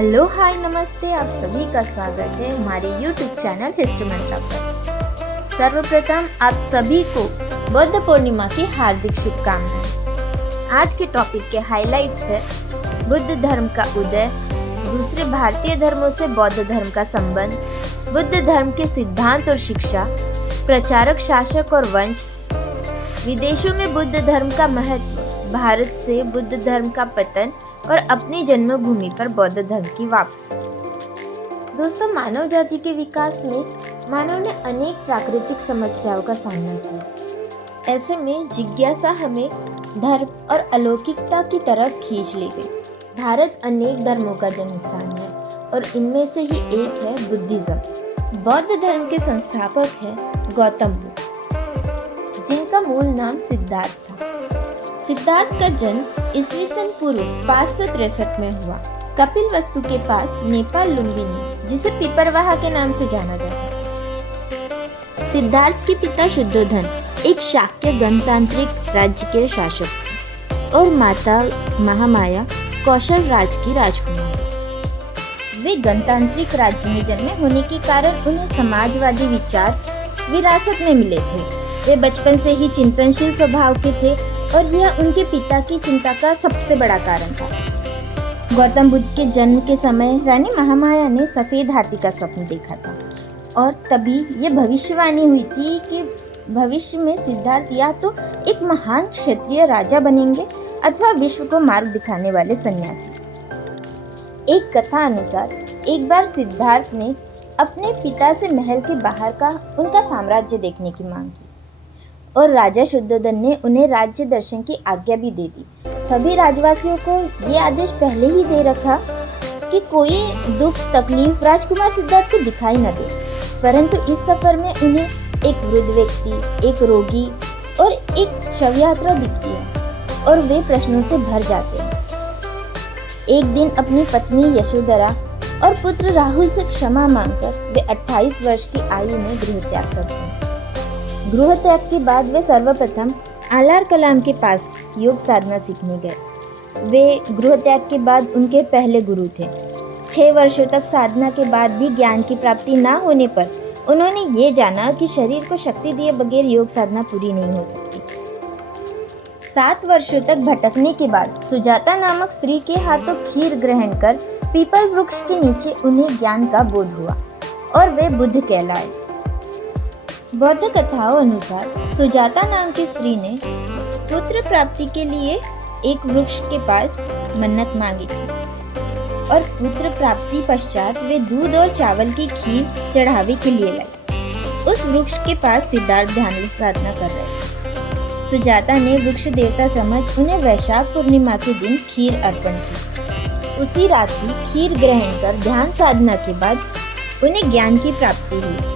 Hello hi नमस्ते, आप सभी का स्वागत है हमारे YouTube चैनल हिस्ट्री मंत्रा पर। सर्वप्रथम आप सभी को बुद्ध पूर्णिमा की हार्दिक शुभकामनाएं। आज के टॉपिक के हाइलाइट्स है बुद्ध धर्म का उदय, दूसरे भारतीय धर्मों से बौद्ध धर्म का संबंध, बुद्ध धर्म के सिद्धांत और शिक्षा, प्रचारक, शासक और वंश, विदेशों में बुद्ध धर्म का महत्व, भारत से बुद्ध धर्म का पतन और अपनी जन्मभूमि पर बौद्ध धर्म की वापसी। दोस्तों, मानव जाति के विकास में मानव ने अनेक प्राकृतिक समस्याओं का सामना किया। ऐसे में जिज्ञासा हमें धर्म और अलौकिकता की तरफ खींच ले गई। भारत अनेक धर्मों का जन्म स्थान है और इनमें से ही एक है बुद्धिज्म। बौद्ध धर्म के संस्थापक हैं गौतम बुद्ध, जिनका मूल नाम सिद्धार्थ था। सिद्धार्थ का जन्म ईस्वी सन पूर्व 563 में हुआ। कपिलवस्तु के पास नेपाल लुम्बिनी, जिसे पिपरवाहा के नाम से जाना जाता है। सिद्धार्थ के पिता शुद्धोधन एक शाक्य गणतांत्रिक राज्य के शासक थे और माता महामाया कौशल राज की राजकुमारी। वे गणतांत्रिक राज्य में जन्मे होने के कारण उन्हें समाजवादी विचार विरासत में मिले थे। वे बचपन से ही चिंतनशील स्वभाव के थे और यह उनके पिता की चिंता का सबसे बड़ा कारण था। गौतम बुद्ध के जन्म के समय रानी महामाया ने सफेद हाथी का स्वप्न देखा था और तभी यह भविष्यवाणी हुई थी कि भविष्य में सिद्धार्थ या तो एक महान क्षत्रिय राजा बनेंगे अथवा विश्व को मार्ग दिखाने वाले सन्यासी। एक कथा अनुसार एक बार सिद्धार्थ ने अपने पिता से महल के बाहर का उनका साम्राज्य देखने की मांग की और राजा शुद्धोधन ने उन्हें राज्य दर्शन की आज्ञा भी दे दी। सभी राजवासियों को ये आदेश पहले ही दे रखा कि कोई दुख तकलीफ राजकुमार सिद्धार्थ को दिखाई न दे, परंतु इस सफर में उन्हें एक वृद्ध व्यक्ति, एक रोगी और एक शव यात्रा दिखती है और वे प्रश्नों से भर जाते हैं। एक दिन अपनी पत्नी यशोधरा और पुत्र राहुल से क्षमा मांगकर वे 28 वर्ष की आयु में गृह त्याग करते हैं। गृह त्याग के बाद वे सर्वप्रथम आलार कलाम के पास योग साधना सीखने गए। वे गृह त्याग के बाद उनके पहले गुरु थे। 6 वर्षों तक साधना के बाद भी ज्ञान की प्राप्ति न होने पर उन्होंने ये जाना कि शरीर को शक्ति दिए बगैर योग साधना पूरी नहीं हो सकती। 7 वर्षों तक भटकने के बाद सुजाता नामक स्त्री के हाथों खीर ग्रहण कर पीपल वृक्ष के नीचे उन्हें ज्ञान का बोध हुआ और वे बुद्ध कहलाए। बौद्ध कथाओं अनुसार सुजाता नाम की स्त्री ने पुत्र प्राप्ति के लिए एक वृक्ष के पास मन्नत मांगी थी और पुत्र प्राप्ति पश्चात वे दूध और चावल की खीर चढ़ावे के लिए लाई। उस वृक्ष के पास सिद्धार्थ ध्यान साधना कर रहे थे। सुजाता ने वृक्ष देवता समझ उन्हें वैशाख पूर्णिमा के दिन खीर अर्पण की। उसी रात्रि खीर ग्रहण कर ध्यान साधना के बाद उन्हें ज्ञान की प्राप्ति हुई।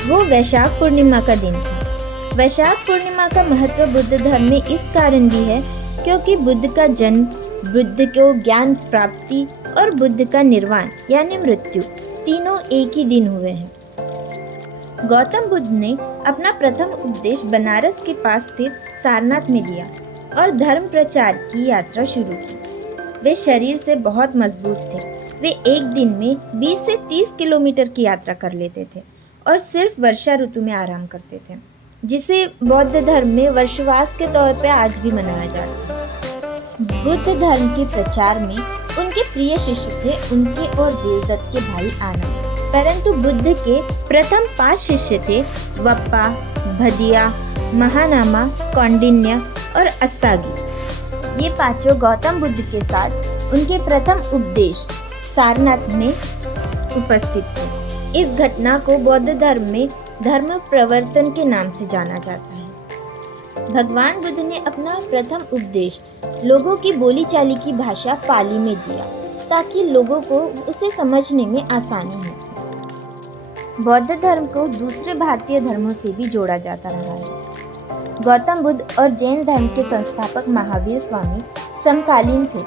वो वैशाख पूर्णिमा का दिन था। वैशाख पूर्णिमा का महत्व बुद्ध धर्म में इस कारण भी है क्योंकि बुद्ध का जन्म, बुद्ध को ज्ञान प्राप्ति और बुद्ध का निर्वाण यानी मृत्यु तीनों एक ही दिन हुए हैं। गौतम बुद्ध ने अपना प्रथम उपदेश बनारस के पास स्थित सारनाथ में दिया और धर्म प्रचार की यात्रा शुरू की। वे शरीर से बहुत मजबूत थे। वे एक दिन में 20 से 30 किलोमीटर की यात्रा कर लेते थे और सिर्फ वर्षा ऋतु में आराम करते थे, जिसे बौद्ध धर्म में वर्षवास के तौर पर आज भी मनाया जाता है। बुद्ध धर्म के प्रचार में उनके प्रिय शिष्य थे उनके और देवदत्त के भाई आनंद, परंतु बुद्ध के प्रथम 5 शिष्य थे वप्पा, भदिया, महानामा, कौंडिन्य और अस्सागी। ये पांचों गौतम बुद्ध के साथ उनके प्रथम उपदेश सारनाथ में उपस्थित थे। इस घटना को बौद्ध धर्म में धर्म प्रवर्तन के नाम से जाना जाता है। भगवान बुद्ध ने अपना प्रथम उपदेश लोगों की बोलीचाली की भाषा पाली में दिया ताकि लोगों को उसे समझने में आसानी हो। बौद्ध धर्म को दूसरे भारतीय धर्मों से भी जोड़ा जाता रहा है। गौतम बुद्ध और जैन धर्म के संस्थापक महावीर स्वामी समकालीन थे।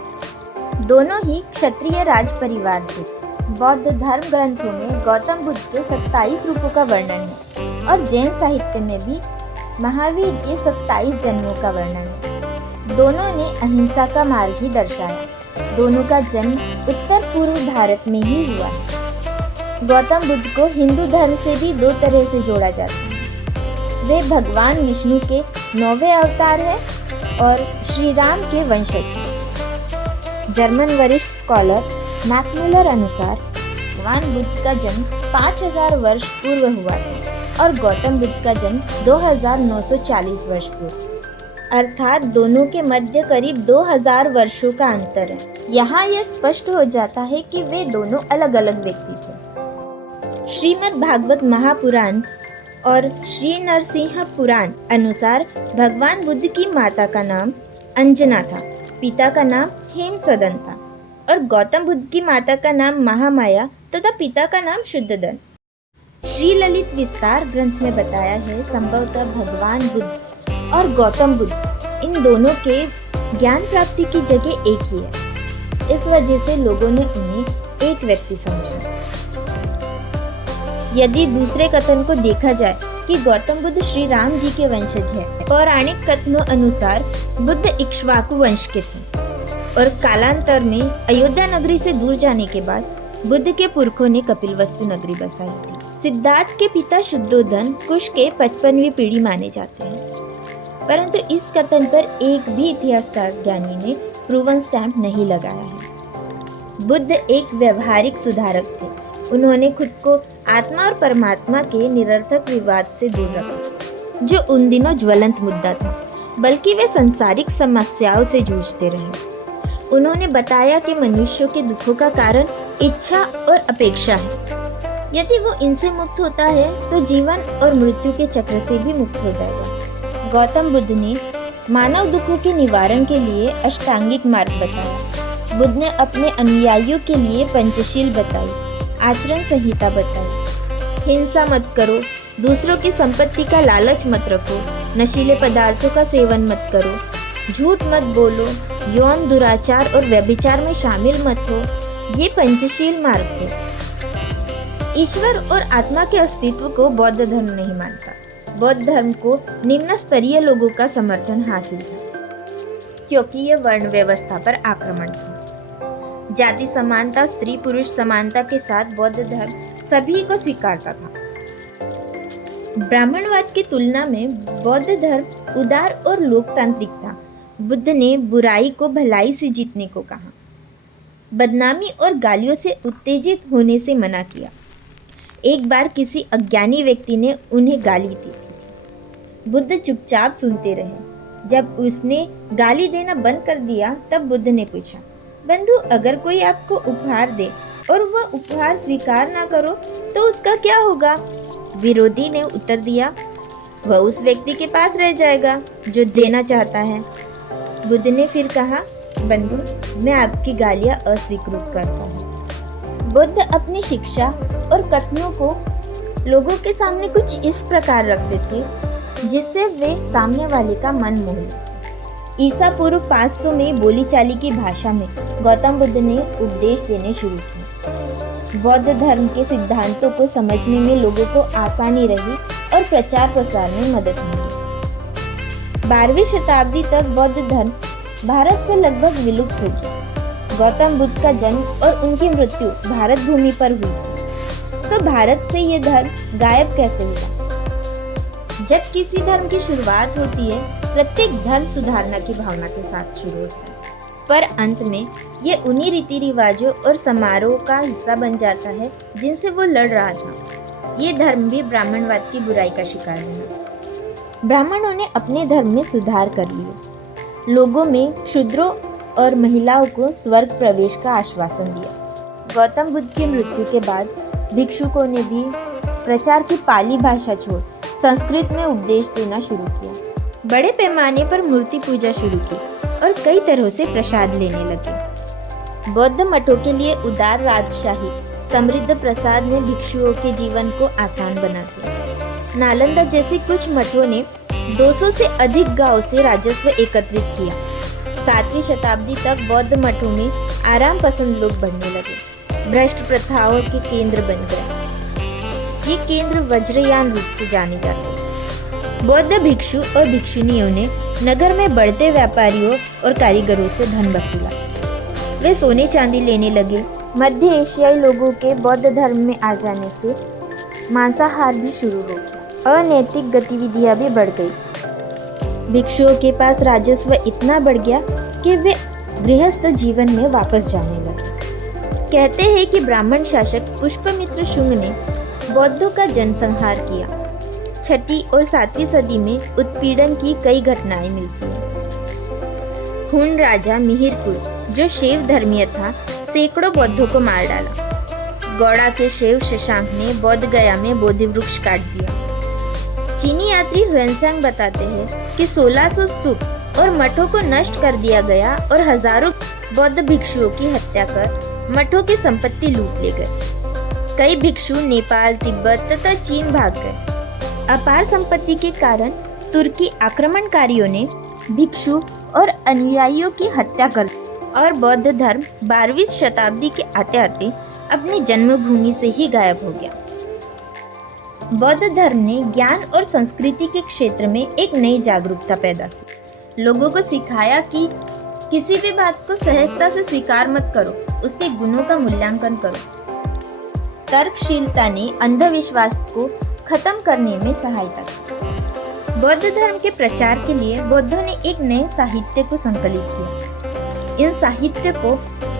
दोनों ही क्षत्रिय राज परिवार से। बौद्ध धर्म ग्रंथों में गौतम बुद्ध के 27 रूपों का वर्णन है और जैन साहित्य में भी महावीर के 27 जन्मों का वर्णन है। दोनों ने अहिंसा का मार्ग ही दर्शाया। दोनों का जन्म उत्तर पूर्व भारत में ही हुआ है। गौतम बुद्ध को हिंदू धर्म से भी दो तरह से जोड़ा जाता है। वे भगवान विष्णु के 9वें अवतार हैं और श्री राम के वंशज हैं। जर्मन वरिष्ठ स्कॉलर मैकमुलर अनुसार भगवान बुद्ध का जन्म 5000 वर्ष पूर्व हुआ था और गौतम बुद्ध का जन्म 2940 वर्ष पूर्व, अर्थात दोनों के मध्य करीब 2000 वर्षों का अंतर है। यहाँ यह स्पष्ट हो जाता है कि वे दोनों अलग अलग व्यक्ति थे। श्रीमद् भागवत महापुराण और श्री नरसिंह पुराण अनुसार भगवान बुद्ध की माता का नाम अंजना था, पिता का नाम हेमसदन था और गौतम बुद्ध की माता का नाम महामाया तथा पिता का नाम शुद्धोधन। श्री ललित विस्तार ग्रंथ में बताया है संभवतः भगवान बुद्ध और गौतम बुद्ध इन दोनों के ज्ञान प्राप्ति की जगह एक ही है। इस वजह से लोगों ने उन्हें एक व्यक्ति समझा। यदि दूसरे कथन को देखा जाए कि गौतम बुद्ध श्री राम जी के वंशज हैं, पौराणिक कथनों अनुसार बुद्ध इक्ष्वाकु वंश के थे और कालांतर में अयोध्या नगरी से दूर जाने के बाद बुद्ध के पुरखों ने कपिलवस्तु नगरी बसाई थी। सिद्धार्थ के पिता शुद्धोधन कुश के 55वीं पीढ़ी माने जाते हैं, परंतु इस कथन पर एक भी इतिहासकार ज्ञानी ने प्रूवन स्टैंप नहीं लगाया है। बुद्ध एक व्यवहारिक सुधारक थे। उन्होंने खुद को आत्मा और परमात्मा के निरर्थक विवाद से दूर रखा, जो उन दिनों ज्वलंत मुद्दा था, बल्कि वे सांसारिक समस्याओं से जूझते रहे। उन्होंने बताया कि मनुष्यों के दुखों का कारण इच्छा और अपेक्षा है। यदि वो इनसे मुक्त होता है तो जीवन और मृत्यु के चक्र से भी मुक्त हो जाएगा। गौतम बुद्ध ने मानव दुखों के निवारण के लिए अष्टांगिक मार्ग बताया। बुद्ध ने अपने अनुयायियों के लिए पंचशील बताई, आचरण संहिता बताई। हिंसा मत करो, दूसरों की संपत्ति का लालच मत रखो, नशीले पदार्थों का सेवन मत करो, झूठ मत बोलो, यौन दुराचार और व्यभिचार में शामिल मत हो। ये पंचशील मार्ग थे। ईश्वर और आत्मा के अस्तित्व को बौद्ध धर्म नहीं मानता। बौद्ध धर्म को निम्न स्तरीय लोगों का समर्थन हासिल था, क्योंकि यह वर्ण व्यवस्था पर आक्रमण था। जाति समानता, स्त्री पुरुष समानता के साथ बौद्ध धर्म सभी को स्वीकारता था। ब्राह्मणवाद की तुलना में बौद्ध धर्म उदार और लोकतांत्रिक था। बुद्ध ने बुराई को भलाई से जीतने को कहा, बदनामी और गालियों से उत्तेजित होने से मना किया। एक बार किसी अज्ञानी व्यक्ति ने उन्हें गाली दी थी। बुद्ध चुपचाप सुनते रहे। जब उसने गाली देना बंद कर दिया तब बुद्ध ने पूछा, बंधु, अगर कोई आपको उपहार दे और वह उपहार स्वीकार ना करो तो उसका क्या होगा? विरोधी ने उत्तर दिया, वह उस व्यक्ति के पास रह जाएगा जो देना चाहता है। बुद्ध ने फिर कहा, बंधु, मैं आपकी गालियां अस्वीकृत करता हूँ। बुद्ध अपनी शिक्षा और कथनों को लोगों के सामने कुछ इस प्रकार रखते थे जिससे वे सामने वाले का मन मोह लेते। ईसा पूर्व 500 में बोलीचाली की भाषा में गौतम बुद्ध ने उपदेश देने शुरू किए। बौद्ध धर्म के सिद्धांतों को समझने में लोगों को आसानी रही और प्रचार प्रसार में मदद मिली। 12वीं शताब्दी तक बौद्ध धर्म भारत से लगभग विलुप्त हो गया। गौतम बुद्ध का जन्म और उनकी मृत्यु भारत भूमि पर हुई थी, तो भारत से ये धर्म गायब कैसे हुआ? जब किसी धर्म की शुरुआत होती है, प्रत्येक धर्म सुधारना की भावना के साथ शुरू होता है, पर अंत में ये उन्हीं रीति रिवाजों और समारोह का हिस्सा बन जाता है जिनसे वो लड़ रहा था। ये धर्म भी ब्राह्मणवाद की बुराई का शिकार हुआ। ब्राह्मणों ने अपने धर्म में सुधार कर लिए। लोगों में क्षुद्रों और महिलाओं को स्वर्ग प्रवेश का आश्वासन दिया। गौतम बुद्ध की मृत्यु के बाद भिक्षुकों ने भी प्रचार की पाली भाषा छोड़ संस्कृत में उपदेश देना शुरू किया। बड़े पैमाने पर मूर्ति पूजा शुरू की और कई तरह से प्रसाद लेने लगे। बौद्ध मठों के लिए उदार राजशाही समृद्ध प्रसाद ने भिक्षुओं के जीवन को आसान बना दिया। नालंदा जैसे कुछ मठों ने 200 से अधिक गांवों से राजस्व एकत्रित किया। 7वीं शताब्दी तक बौद्ध मठों में आराम पसंद लोग बढ़ने लगे। भ्रष्ट प्रथाओं के केंद्र बन गए। ये केंद्र वज्रयान रूप से जाने जाते हैं। बौद्ध भिक्षु और भिक्षुणियों ने नगर में बढ़ते व्यापारियों और कारीगरों से धन वसूला। वे सोने चांदी लेने लगे मध्य एशियाई लोगों के बौद्ध धर्म में आ जाने से मांसाहार भी शुरू हो गया। अनैतिक गतिविधियां भी बढ़ गई। भिक्षुओं के पास राजस्व इतना बढ़ गया कि वे गृहस्थ जीवन में वापस जाने लगे। कहते हैं कि ब्राह्मण शासक पुष्यमित्र शुंग ने बौद्धों का जनसंहार किया। 6वीं और 7वीं सदी में उत्पीड़न की कई घटनाएं मिलती हैं। हुन राजा मिहिरपुर, जो शैव धर्मीय था, सैकड़ों बौद्धों को मार डाला। गौड़ा के शैव शशांक ने बोध गया में बोधि वृक्ष काट दिया। चीनी यात्री ह्वेनसांग बताते हैं कि 1600 स्तूप और मठों को नष्ट कर दिया गया और हजारों बौद्ध भिक्षुओं की हत्या कर मठों की संपत्ति लूट ले गए। कई भिक्षु नेपाल, तिब्बत तथा चीन भाग गए। अपार संपत्ति के कारण तुर्की आक्रमणकारियों ने भिक्षु और अनुयायियों की हत्या कर दी और बौद्ध धर्म 12वीं शताब्दी के आते आते अपनी जन्मभूमि से ही गायब हो गया। बौद्ध धर्म ने ज्ञान और संस्कृति के क्षेत्र में एक नई जागरूकता पैदा की। लोगों को सिखाया कि किसी भी बात को सहजता से स्वीकार मत करो, उसके गुणों का मूल्यांकन करो। तर्कशीलता ने अंधविश्वास को खत्म करने में सहायता की। बौद्ध धर्म के प्रचार के लिए बौद्धों ने एक नए साहित्य को संकलित किया। इन साहित्य को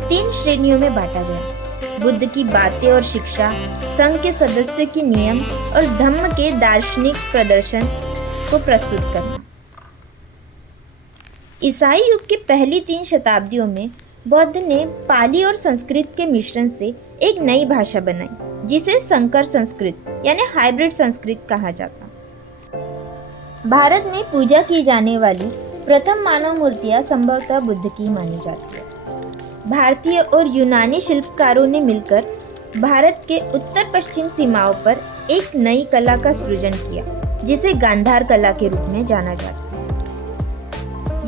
3 श्रेणियों में बांटा गया: बुद्ध की बातें और शिक्षा, संघ के सदस्यों के नियम और धम्म के दार्शनिक प्रदर्शन को प्रस्तुत करना। ईसाई युग की पहली 3 शताब्दियों में बौद्ध ने पाली और संस्कृत के मिश्रण से एक नई भाषा बनाई, जिसे संकर संस्कृत यानी हाइब्रिड संस्कृत कहा जाता। भारत में पूजा की जाने वाली प्रथम मानव मूर्तियां संभवतः बुद्ध की मानी जाती है। भारतीय और यूनानी शिल्पकारों ने मिलकर भारत के उत्तर पश्चिम सीमाओं पर एक नई कला का सृजन किया, जिसे गांधार कला के रूप में जाना जाता है।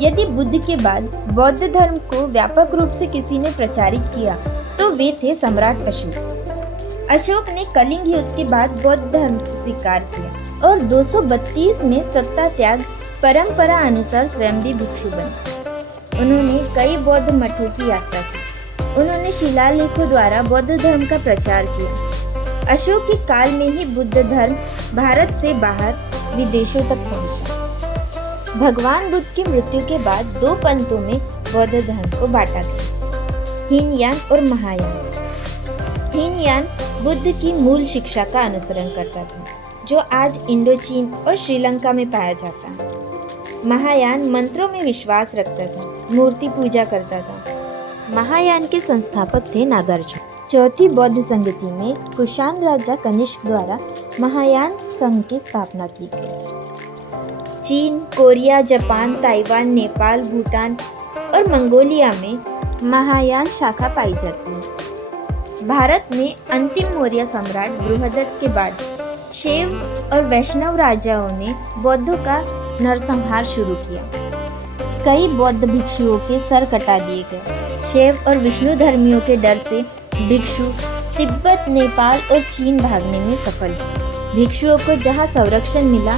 यदि बुद्ध के बाद बौद्ध धर्म को व्यापक रूप से किसी ने प्रचारित किया तो वे थे सम्राट अशोक। अशोक ने कलिंग युद्ध के बाद बौद्ध धर्म को स्वीकार किया और 232 में सत्ता त्याग परंपरा अनुसार स्वयं भी भिक्षु बने। उन्होंने कई बौद्ध मठों की यात्रा की। उन्होंने शिलालेखों द्वारा बौद्ध धर्म का प्रचार किया। अशोक के काल में ही बुद्ध धर्म भारत से बाहर विदेशों तक पहुंचा। भगवान बुद्ध की मृत्यु के बाद 2 पंथों में बौद्ध धर्म को बांटा गया: हीनयान और महायान। हीनयान बुद्ध की मूल शिक्षा का अनुसरण करता था, जो आज इंडोचीन और श्रीलंका में पाया जाता है। महायान मंत्रों में विश्वास रखता था, मूर्ति पूजा करता था। महायान के संस्थापक थे नागार्जुन। चौथी बौद्ध संगति में कुषाण राजा कनिष्क द्वारा महायान संघ की स्थापना की गई। चीन, Korea, Japan, Taiwan, Nepal, Bhutan और मंगोलिया में महायान शाखा पाई जाती है। भारत में अंतिम मौर्य सम्राट बृहदत्त के बाद शैव और वैष्णव राजाओं ने बौद्धों का नरसंहार शुरू किया। कई बौद्ध भिक्षुओं के सर कटा दिए गए। शैव और विष्णु धर्मियों के डर से भिक्षु तिब्बत, नेपाल और चीन भागने में सफल हुए। भिक्षुओं को जहां संरक्षण मिला,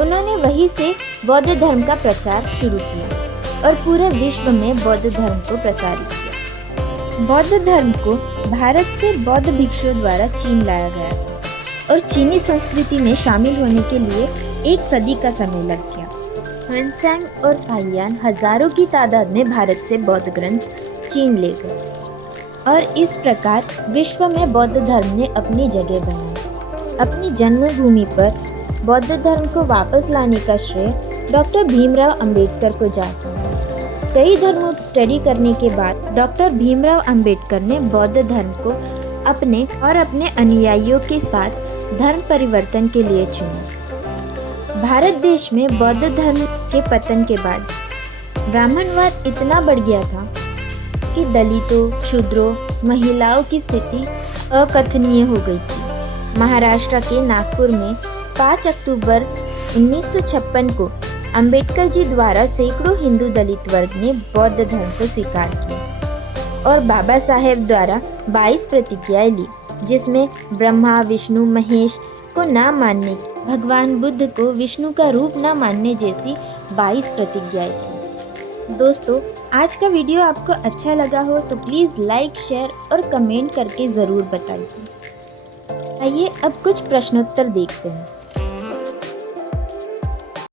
उन्होंने वहीं से बौद्ध धर्म का प्रचार शुरू किया और पूरे विश्व में बौद्ध धर्म को प्रसारित किया। बौद्ध धर्म को भारत से बौद्ध भिक्षुओं द्वारा चीन लाया गया था और चीनी संस्कृति में शामिल होने के लिए 1 सदी का समय लग गया। ह्वेनसांग और फाहियान हजारों की तादाद में भारत से बौद्ध ग्रंथ चीन ले गए और इस प्रकार विश्व में बौद्ध धर्म ने अपनी जगह बनाई। अपनी जन्मभूमि पर बौद्ध धर्म को वापस लाने का श्रेय डॉक्टर भीमराव अंबेडकर को जाता है। कई धर्मों की स्टडी करने के बाद डॉक्टर भीमराव अंबेडकर ने बौद्ध धर्म को अपने और अपने अनुयायियों के साथ धर्म परिवर्तन के लिए चुना। भारत देश में बौद्ध धर्म के पतन के बाद ब्राह्मणवाद इतना बढ़ गया था कि दलितों, शूद्रों, महिलाओं की स्थिति अकथनीय हो गई थी। महाराष्ट्र के नागपुर में 5 अक्टूबर 1956 को अंबेडकर जी द्वारा सैकड़ों हिंदू दलित वर्ग ने बौद्ध धर्म को स्वीकार किया और बाबा साहेब द्वारा 22 प्रतिज्ञाएं ली, जिसमें ब्रह्मा, विष्णु, महेश को न मानने, भगवान बुद्ध को विष्णु का रूप न मानने जैसी 22 प्रतिज्ञाएं थी। दोस्तों, आज का वीडियो आपको अच्छा लगा हो तो प्लीज़ लाइक, शेयर और कमेंट करके ज़रूर बताइए। आइए अब कुछ प्रश्नोत्तर देखते हैं।